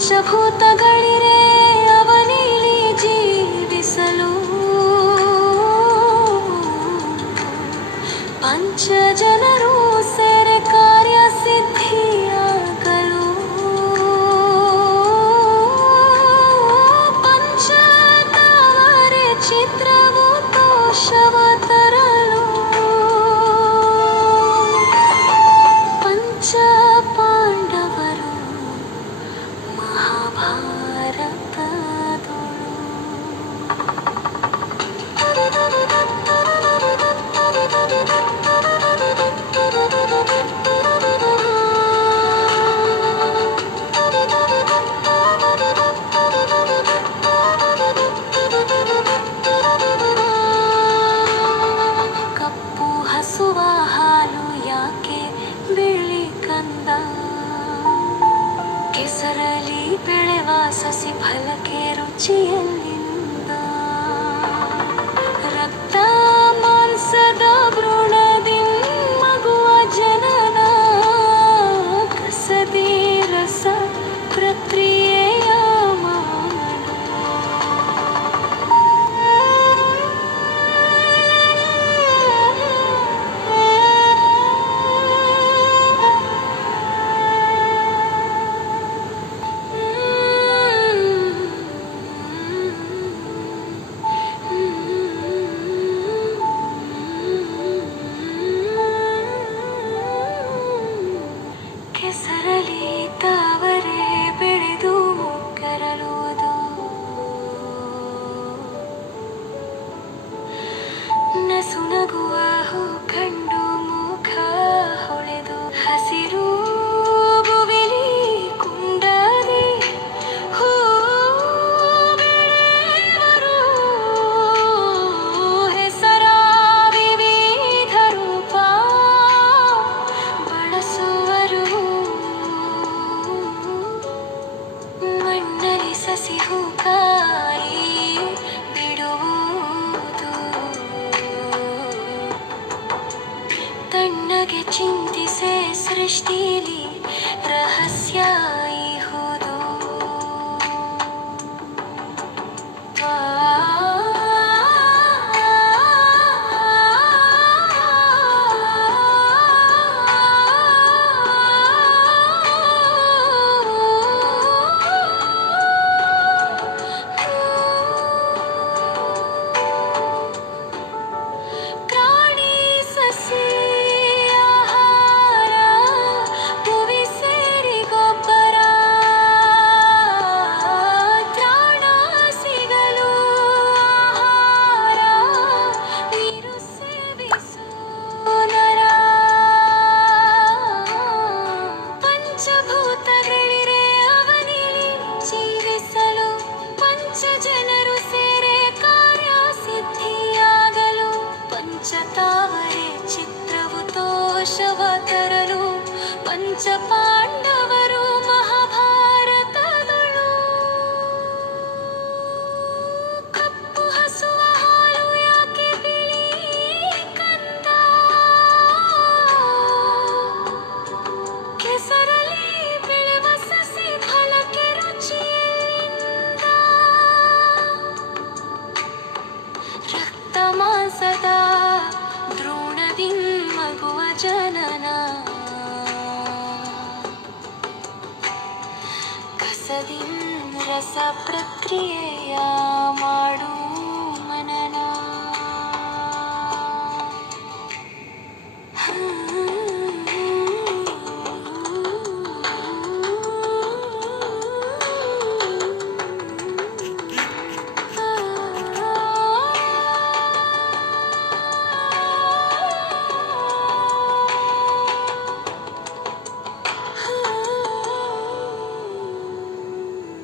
ಪಂಚಭೂತಗಳಿರೆ ಅವನಿಲಿ ಜೀವಿಸಲು ಪಂಚಜನರು ಸೇರೆ ಕಾರ್ಯ ಸಿದ್ಧಿಯಾಗಲು ಪಂಚತಾವರೆ ಚಿತ್ರವು ದೋಷವ ತರಲು ಪಂಚ ಪಾಂಡವರು ಮಹಾಭಾರತದೊಳು ಕಪ್ಪು ಹಸುವ ಹಾಲು ಯಾಕೆ ಬಿಳಿ ಕಂದ ಕೆಸರಲಿ ಬೆಳೆವ ಸಸಿ ಫಲಕ್ಕೆ ರುಚಿಯಲ್ಲಿಂದ ರಕ್ತ ಮಾಂಸದ ಭ್ರೂಣದಿ ಮಗುವ ಜನನ ಕಸದಿ ರಸ ಪ್ರಕ್ರಿಯೆಯ ಮಾಡು ಕೆಸರಲಿ ತಾವರೆ ಬೆಳೆದು ಕರಳುವುದು ನಸುನಗುವ ಹೂ ಕಂಡು ಮುಖ ಹೊಳೆದು ಹಸಿರು ಭುವಿಲಿ ಕುಂಡದಿ ಹೂ ಬೆಳೆವರು ಹೆಸರ ವಿವಿಧ ರೂಪ ಬಳಸುವರು ಮಣ್ಣಲ್ಲಿ ಸಸಿ ಹೂಕಾಯಿ ಬಿಡುವುದು ತಣ್ಣಗೆ ಚಿಂತಿಸೆ ಸೃಷ್ಟಿಲಿ ರಹಸ್ಯ ಇಹುದು ಪ್ರಾಣಿ ಸಸಿ ಆಹಾರ ಭುವಿ ಸೇರಿ ಗೊಬ್ಬರ ತ್ರಾಣ ಸಿಗಲು ಆಹಾರ ನೀರು ಸೇವಿಸು ನರ ಪಂಚಭೂತಗಳಿರೆ ಅವನಿಲಿ ಜೀವಿಸಲು ಪಂಚಜನರು ಸೇರೆ ಕಾರ್ಯ ಸಿದ್ಧಿಯಾಗಲು ಪಂಚತಾವರೆ ಚಿತ್ರವು ದೋಷವ ತರಲು ಪಂಚ ಪಾಂಡವರು ಮಹಾಭಾರತದೊಳು ಕಪ್ಪು ಹಸುವ ಹಾಲು ಯಾಕೆ ಬಿಳಿ ಕಂದ ಕೆಸರಲಿ ಬೆಳೆವ ಸಸಿ ಫಲಕ್ಕೆ ರುಚಿಯಲ್ಲಿಂದ ರಕ್ತ ಮಾಂಸದ ಭ್ರೂಣದಿ ಮಗುವ ಜನನ ಕಸದಿ ರಸ ಪ್ರಕ್ರಿಯೆಯ ಮಾಡು